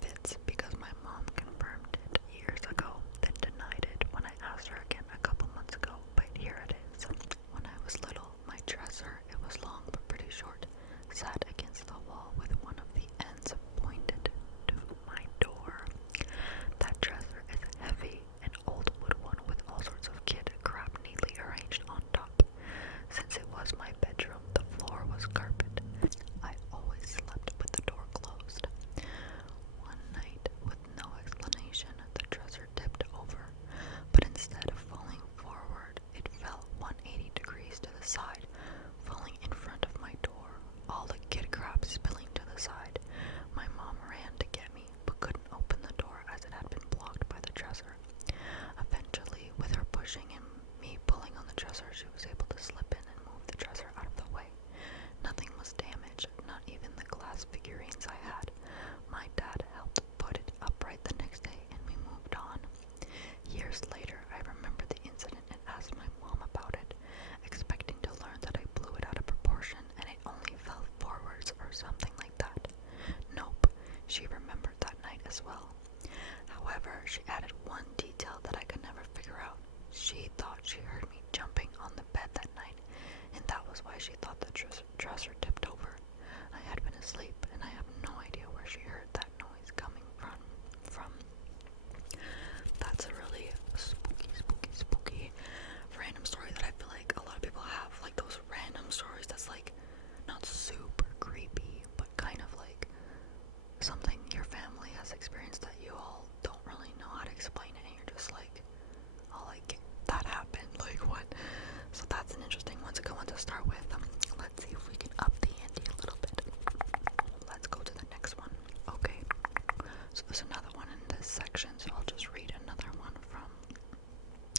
this fits because my mom confirmed it years ago, then denied it when I asked her again a couple months ago, but here it is. When I was little, my dresser, it was long but pretty short, sat against the wall with one of the ends pointed to my door. That dresser is heavy, an old wood one with all sorts of kid crap neatly arranged on top. Since it was my bedroom, the floor was carpet. I always slept with the door closed. One night, with no explanation, the dresser tipped over, but instead of falling forward, it fell 180 degrees to the side, falling in front of my door, all the kid crap spilling to the side. My mom ran to get me, but couldn't open the door as it had been blocked by the dresser. Eventually, with her pushing and me pulling on the dresser, she was able to slip in and move the dresser out of the way. Nothing was damaged, not even the glass figurines I had. My dad helped put it upright the next day and we moved on. Years later, I remember the incident and asked my mom about it, expecting to learn that I blew it out of proportion and it only fell forwards or something like that. Nope, she remembered that night as well. However, she added one detail that I could never figure out. She thought she heard me jumping on the bed that night, and that was why she thought the dresser tipped over. I had been asleep, and I have no idea where she heard that noise coming from. That's a really spooky random story that I feel like a lot of people have. Like those random stories that's like not super creepy, but kind of like something your family has experienced that you all don't really know how to explain it, and you're just like, oh, like that happened, like what? So that's an interesting one to go on to start with. Let's see if we can up the ante a little bit. Let's go to the next one. Okay, so there's another one in this section, so I'll just read another one from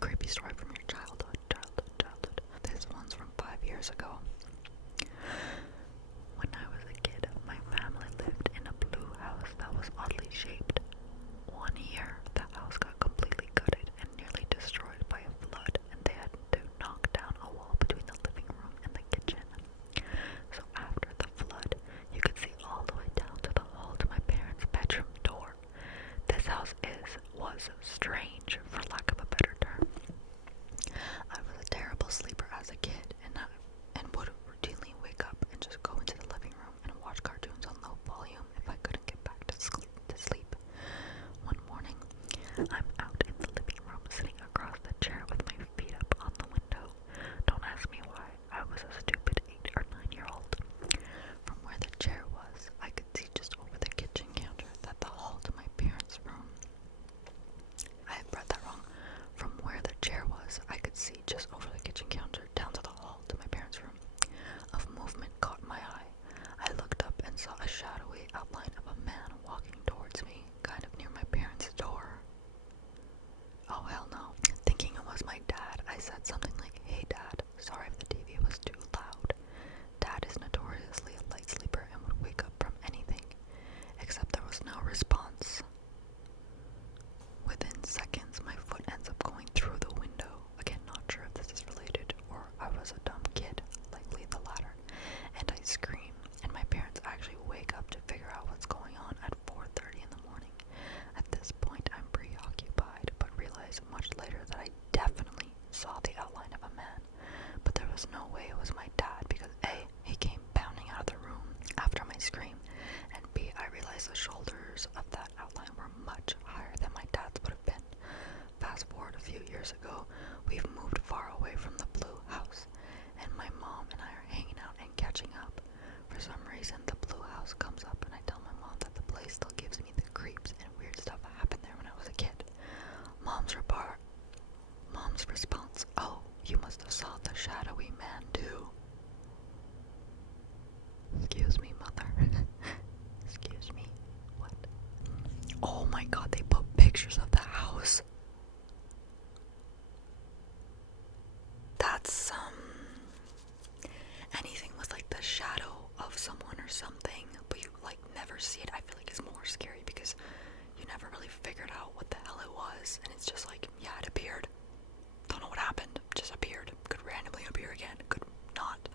Creepy Story from Your Childhood. This one's from 5 years ago. When I was a kid, my family lived in a blue house that was oddly shaped. One year, the house got completely gutted and nearly destroyed by a flood, and they had to knock down a wall between the living room and the kitchen. So after the flood, you could see all the way down to the hall to my parents' bedroom door. This house was strange, for lack of a better term. I was a terrible sleeper as a kid, and would routinely wake up and just go into the living room and watch cartoons on low volume if I couldn't get back to sleep. One morning, I'm out in the living room sitting across the chair with my feet up on the window. Don't ask me why. I was a stupid 8 or 9-year-old. From where the chair was, I could see just over the kitchen counter that the hall to my parents' room. I had read that wrong. From where the chair was, I could see just over the kitchen counter down to the hall to my parents' room. A movement caught my eye. I looked up and saw a shadowy outline of a man walking towards me, kind of near my parents' door. Oh hell no. Thinking it was my dad, I said something like, "Hey Dad, sorry if the TV was too loud." Dad is notoriously a light sleeper and would wake up from anything, except there was no response. Within seconds, my foot ends up going through the window. Again, not sure if this is related or I was a dumb kid, likely the latter. And I scream, and my parents actually wake up to figure out what's going on at 4:30 in the morning. At this point, I'm preoccupied, but realize much later that I definitely saw the outline of a man. But there was no way it was my dad because A, he came bounding out of the room after my scream, and B, I realized the shoulders of that outline were much higher than my dad's would have been. Fast forward a few years ago, we've moved far away from the blue house, and my mom and I are hanging out and catching up. For some reason, the blue house comes up, and I tell my mom that the place still gives me the creeps and weird stuff happened there when I was a kid. Mom's response, "Oh, you must have saw the shadowy man too." Excuse me, mother. Excuse me. What? Oh my god, they put pictures of the house. That's anything with like the shadow of someone or something, but you like never see it, I feel like is more scary because you never really figured out what the hell it was, and it's just like, yeah, it appeared. Don't know what happened, just appeared. Could randomly appear again, could not.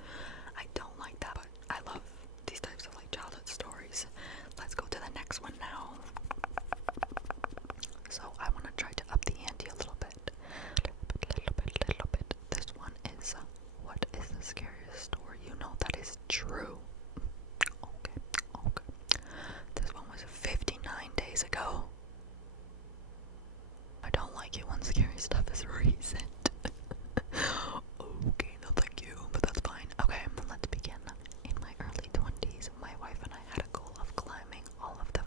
I don't like that, but I love these types of like childhood stories. Let's go to the next one now. go. I don't like it when scary stuff is recent. Okay, no thank you, but that's fine. Okay, let's begin. In my early 20s, my wife and I had a goal of climbing all of the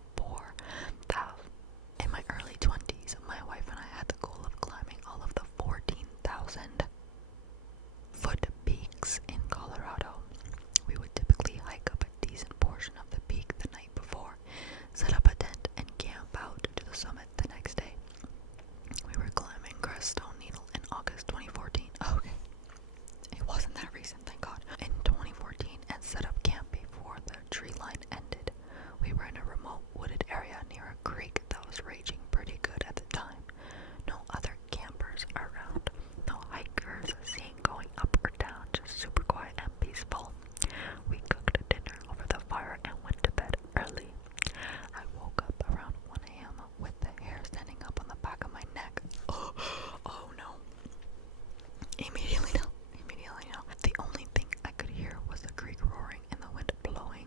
14,000 foot peaks in Colorado. We would typically hike up a decent portion of the peak the night before, set up a tent, and camp out to the summit the next day. We were climbing Crestone Needle in August 2014. Okay, it wasn't that recent, thank God. In 2014, and set up camp before the tree line ended. We were in a remote wooded area near a creek that was raging pretty good at the time. No other campers around, no hikers seen going up or down, just super quiet and peaceful. We cooked dinner over the fire and went to bed early. I woke up around 1 a.m. with the hair standing up on the back of my neck. Oh no. Immediately no. The only thing I could hear was the creek roaring and the wind blowing.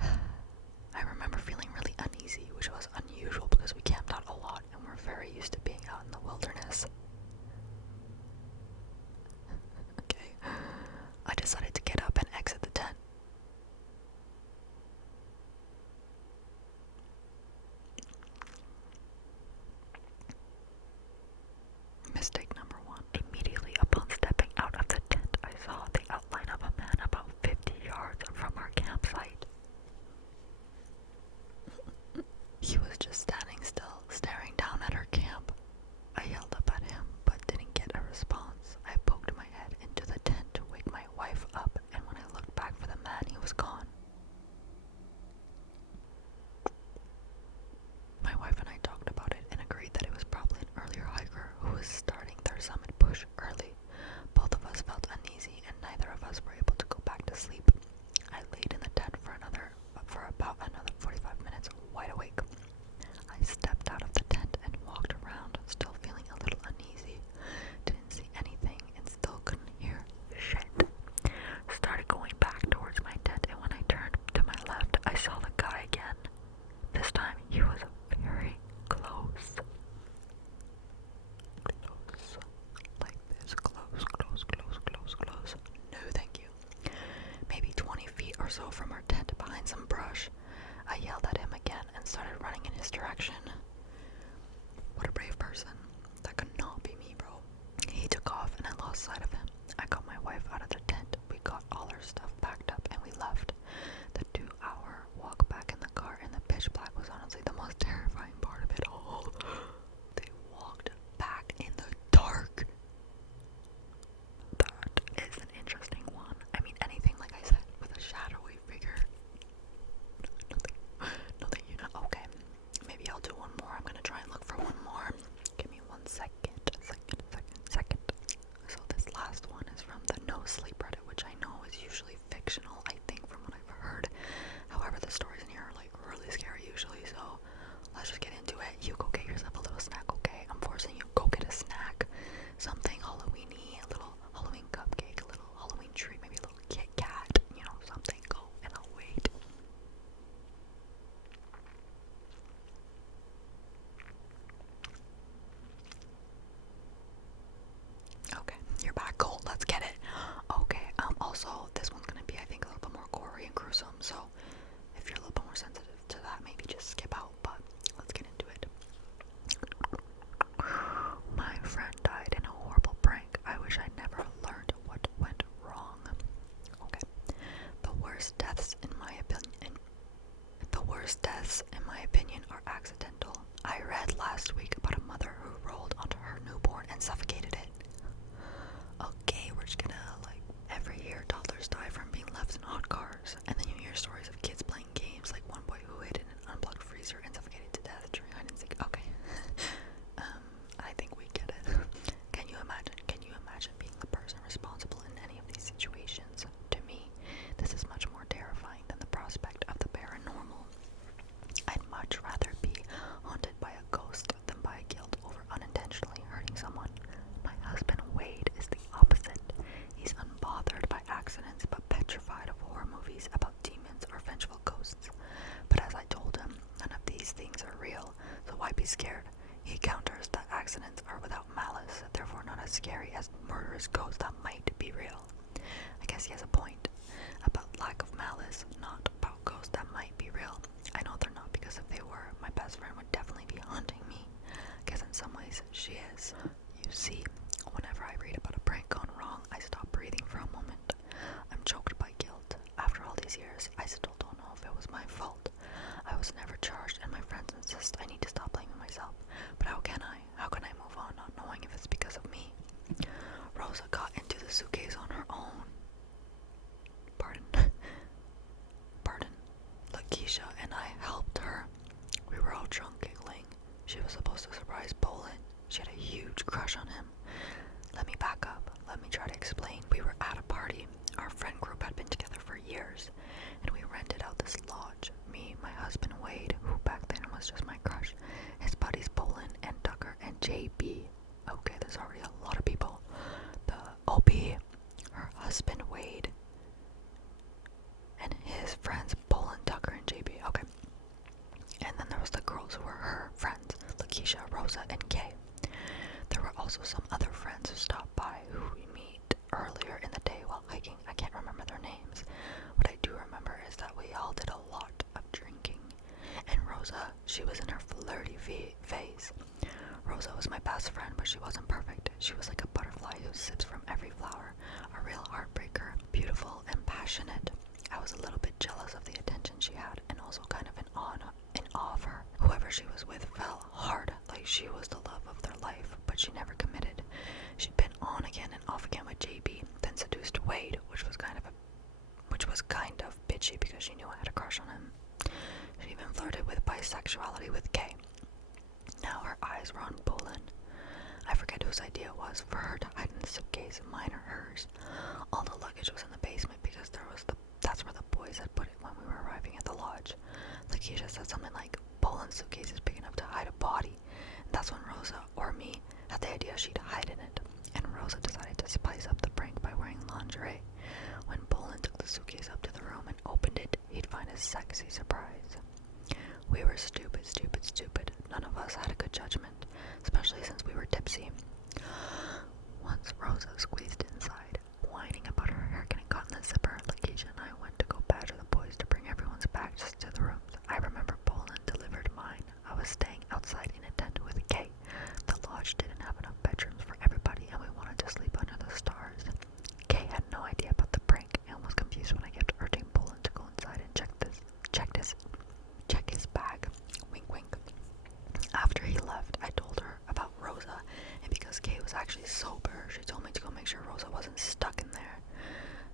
I remember feeling really uneasy, which was unusual because we camped out a lot and we're very used to being out in the wilderness. Okay. I decided to get up and exit the tent. Mistake number 1. Immediately upon stepping out of the tent, I saw the outline of a man about 50 yards from our campsite. He was just standing still, staring down at our camp. I yelled up at him, but didn't get a response. I poked my head into the tent to wake my wife up, and when I looked back for the man, he was gone. My wife and I talked about it and agreed that it was probably an earlier hiker who was starting their summit push early. Both of us felt uneasy, and neither of us were able to go back to sleep. I laid in the tent for about another 45 minutes, wide awake. I stepped out of the tent and walked around, still feeling a little uneasy. Didn't see anything and still couldn't hear shit. Started going back towards my tent, and when I turned to my left, I saw the guy again. This time he was very close. Close. Like this. Close. No thank you. Maybe 20 feet or so from our tent behind some brush. I yelled at him again and started running in his direction. What a brave person. That could not be me, bro. He took off and I lost sight of him. I got my wife out of the tent. We got all our stuff packed up and we left. The 2-hour walk back in the car in the pitch black was honestly the most terrifying part of it all. They walked back in the dark. That is an interesting one. I mean, anything, like I said, with a shadowy figure. Nothing, okay. Maybe I'll do one more. I'm gonna try and look for one more. Give me 1 second. So this last one is from the No Sleep Reddit, which I know is usually fictional, I think, from what I've heard. However, the stories in here are like really scary usually, so let's just get into it. You go get yourself a little snack, okay? I'm forcing you. Go get a snack. Something Halloween-y, a little Halloween cupcake, a little Halloween treat, maybe a little Kit Kat, something. Go, and I'll wait. Okay, you're back. Cool. Let's get it. Okay. Also, this one's gonna be, I think, a little bit more gory and gruesome. So, if you're a little bit more sensitive to that, maybe just skip out. But let's get into it. My friend died in a horrible prank. I wish I never learned what went wrong. Okay. The worst deaths, in my opinion, are accidental. I read last week about a mother who rolled onto her newborn and suffocated it. Okay, we're just gonna, every year toddlers die from being left in hot cars, and then you hear stories of kids playing games, like one boy who hid in an unplugged freezer and suffocated to death during hide and seek. Okay. I think we get it. Can you imagine being the person responsible in any of these situations? To me, this is much more terrifying than the prospect of the paranormal. I'd much rather be haunted by a ghost than by guilt over unintentionally hurting someone. My husband Wade is the opposite. He's unbothered by accidents but petrified of horror movies about demons or He's scared. He counters that accidents are without malice, therefore not as scary as murderous ghosts that might be real. I guess he has a point about lack of malice, not about ghosts that might be real. I know they're not, because if they were, my best friend would definitely be haunting me. I guess in some ways she is. You see, whenever I read about a prank gone wrong, I stop breathing for a moment. I'm choked by guilt. After all these years, I still don't know if it was my fault. I was never charged, and my friends insist I need to stop blaming myself. But how can I? How can I move on not knowing if it's because of me? Rosa got into the suitcase on her own. Pardon. Lakeisha and I helped her. We were all drunk giggling. She was supposed to surprise Bolin. She had a huge crush on him. Let me back up. Let me try to explain. We were at a party. Our friend group had been together for years, and we rented out this lodge. Me, my husband Wade, who back then was just my crush, his buddies Bolin and Tucker and JB. Okay, there's already a lot of people. The OB, her husband Wade, and his friends Bolin, Tucker, and JB. Okay. And then there was the girls who were her friends, Lakeisha, Rosa, and Kay. There were also some other friends who stopped by who we meet earlier in the day while hiking. I can't remember their names. What I do remember is that we all did a lot of drinking. And Rosa, she was in her flirty phase. Rosa was my best friend, but she wasn't perfect. She was like a butterfly who sips from every flower, a real heartbreaker, beautiful and passionate. I was a little bit jealous of the attention she had, and also kind of in awe of her. Whoever she was with fell hard, like she was the love of their life, but she never committed. She'd been on again and off again with JB, then seduced Wade, which was kind of bitchy because she knew I had a crush on him. She even flirted with bisexuality with Kay. Now her eyes were on Bolin. I forget whose idea it was for her to hide in the suitcase, mine or hers. All the luggage was in the basement because that's where the boys had put it when we were arriving at the lodge. Lakeisha said something like, Bolin's suitcase is big enough to hide a body. And that's when Rosa, or me, had the idea she'd hide in it. And Rosa decided to spice up the prank by wearing lingerie. When Bolin took the suitcase up to the room and opened it, he'd find a sexy surprise. We were stupid. None of us had a good judgment, especially since we were tipsy. Once Rosa squeezed inside, whining about her hair getting caught in the zipper, Lakeisha and I went to go badger the boys to bring everyone's bags to the rooms. I remember Bolin delivered mine. I was staying outside in a tent with Kay. The lodge didn't have enough bedrooms for everybody, and we wanted to sleep under the stars. Kay had no idea about the prank and was confused when I kept urging Bolin to go inside and check his bag. Wink, wink. After he left, I told her about Rosa, and because Kay was actually sober, she told me to go make sure Rosa wasn't stuck in there.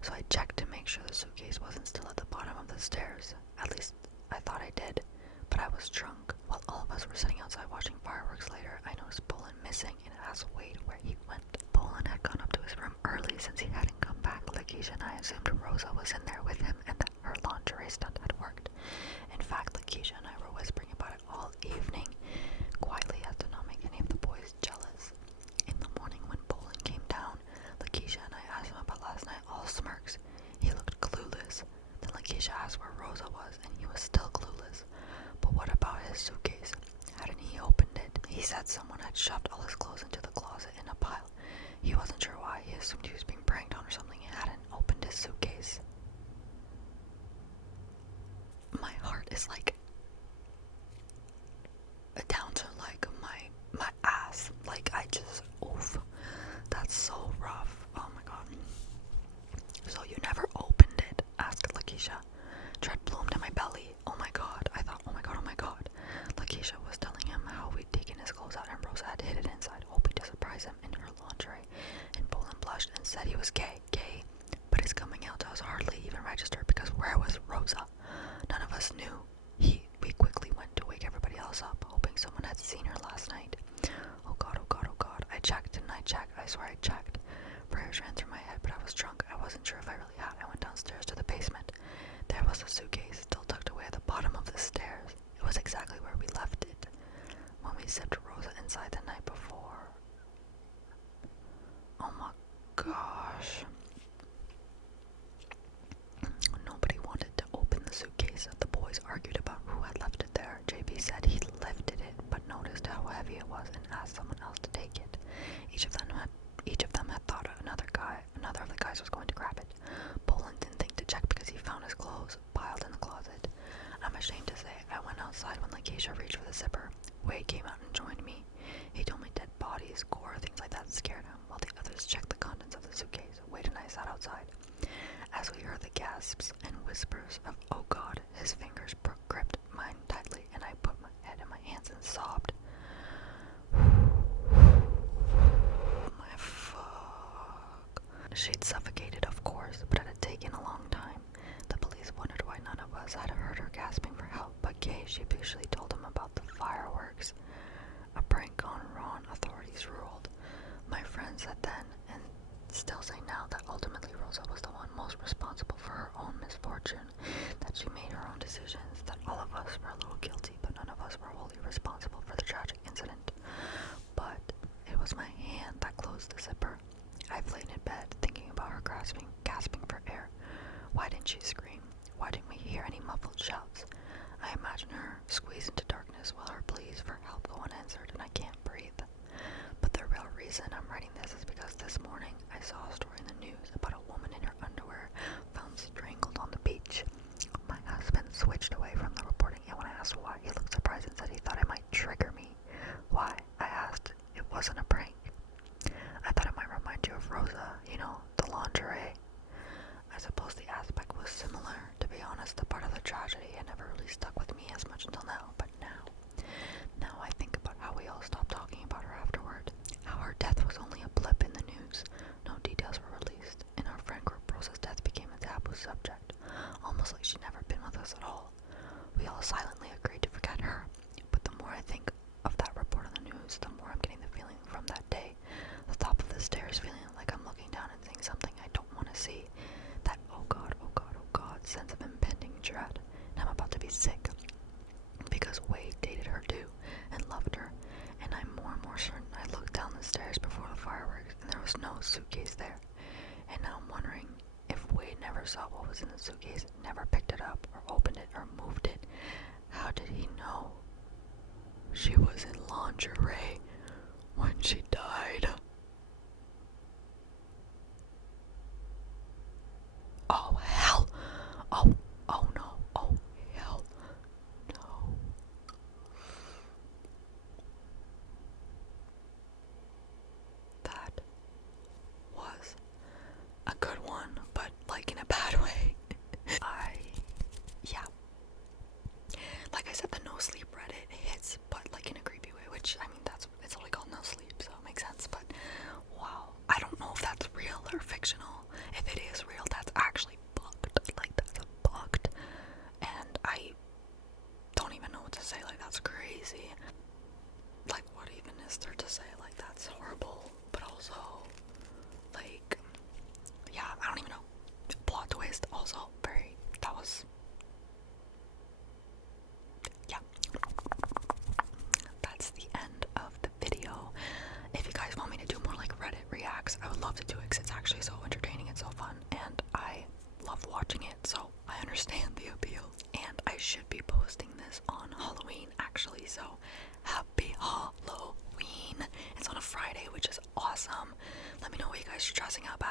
So I checked to make sure the suitcase wasn't still at the bottom of the stairs. At least I thought I did, but I was drunk. While all of us were sitting outside watching fireworks later, I noticed Bolin missing and asked Wade where he went. Bolin had gone up to his room early since he hadn't come back. Lakeisha and I assumed Rosa was in there with him and that her lingerie stunt had worked. In fact, Lakeisha and I were whispering about it all evening, quietly as to not make any of the boys jealous. In the morning when Bolin came down, Lakeisha and I asked him about last night, all smirks. He looked clueless. Then Lakeisha asked where Rosa was, and he was still clueless. But what about his suitcase? Hadn't he opened it? He said someone had shoved all his clothes into the closet in a pile. He wasn't sure why. He assumed he was being pranked on or something and hadn't opened his suitcase. My heart is like down to like my ass. Like I just, oof. That's so rough. Oh my god. So you never opened it? Asked Lakeisha. Dread bloomed in my belly. Oh my god. I thought, oh my god. Lakeisha was telling him how we'd taken his clothes out and Rosa had hid it inside, hoping to surprise him in her lingerie. And Bolin blushed and said he was gay. But his coming out to us hardly even registered because where was Rosa? None of us knew. We quickly went to wake everybody else up, hoping someone had seen her last night. Oh god. I checked. I swear I checked. Prayers ran through my head, but I was drunk. I wasn't sure if I really had. I went downstairs to the basement. There was the suitcase, still tucked away at the bottom of the stairs. It was exactly where we left it when we zipped Rosa inside the night before. Oh my gosh. Nobody wanted to open the suitcase. The boys argued about who had left it there. JB said he lifted it, but noticed Aisha reached for the zipper. Wade came out and joined me. He told me dead bodies, gore, things like that scared him, while the others checked the contents of the suitcase. Wade and I sat outside. As we heard the gasps and whispers of, "Oh God," his fingers gripped mine tightly, and I put my head in my hands and sobbed. My fuck. She'd suffocated, of course, but it had taken a long time. The police wondered why none of us had heard her gasping for help, but Gay sheepishly told them about the fireworks. A prank gone wrong, authorities ruled. My friend said then, and still say now, that ultimately Rosa was the one most responsible for her own misfortune, that she made her own decisions, that all of us were a little guilty, but none of us were wholly responsible for the tragic incident. But it was my hand that closed the zipper. I laid in bed, thinking about her gasping for air. Why didn't she scream? Why didn't we hear any muffled shouts? I imagine her squeezed into darkness while her pleas for help go unanswered, and I can't breathe. But the real reason I'm writing this is because this morning I saw a story in the news about a woman in her underwear found strangled on the beach. My husband switched away from the reporting, and when I asked why, he looked surprised and said he thought it might trigger me. Why? I asked. It wasn't a prank. I thought it might remind you of Rosa, you know, the lingerie. I suppose the aspect was similar. To be honest, the part of the tragedy had never really stuck with me as much until now, but now I think about how we all stopped talking about her afterward, how her death was only a blip in the news. No details were released. In our friend group, Rosa's death became a taboo subject, almost like she'd never been with us at all. We all silently agreed to forget her, but the more I think of that report on the news, the more I'm getting the feeling from that day. The top of the stairs, feeling like I'm looking down and seeing something I don't want to see. That oh God, oh God, oh God sense of impending dread. And I'm about to be sick. Because Wade dated her too, and loved her. And I'm more and more certain I looked down the stairs before the fireworks, and there was no suitcase there. And now I'm wondering if Wade never saw what was in the suitcase, never picked it up, or opened it, or moved it. How did he know she was in lingerie when she died? Oh hell! Oh no! Oh hell no! That was a good one, but like in a bad way. Yeah. Like I said, the no sleep Reddit hits, but like in a creepy way, which, I mean, it's only called no sleep, so it makes sense, but wow. I don't know if that's real or fictional. If it is real, that's actually bugged. Like, that's bugged. And I don't even know what to say. Like, that's crazy. Like, what even is there to say? Like, that's horrible. But also, like, yeah, I don't even know. Plot twist, also, that was, yeah. That's the end of the video. If you guys want me to do more like Reddit reacts, I would love to do it because it's actually so entertaining and so fun, and I love watching it, so I understand the appeal. And I should be posting this on Halloween, actually, so happy Halloween. It's on a Friday, which is awesome. Let me know what you guys are dressing up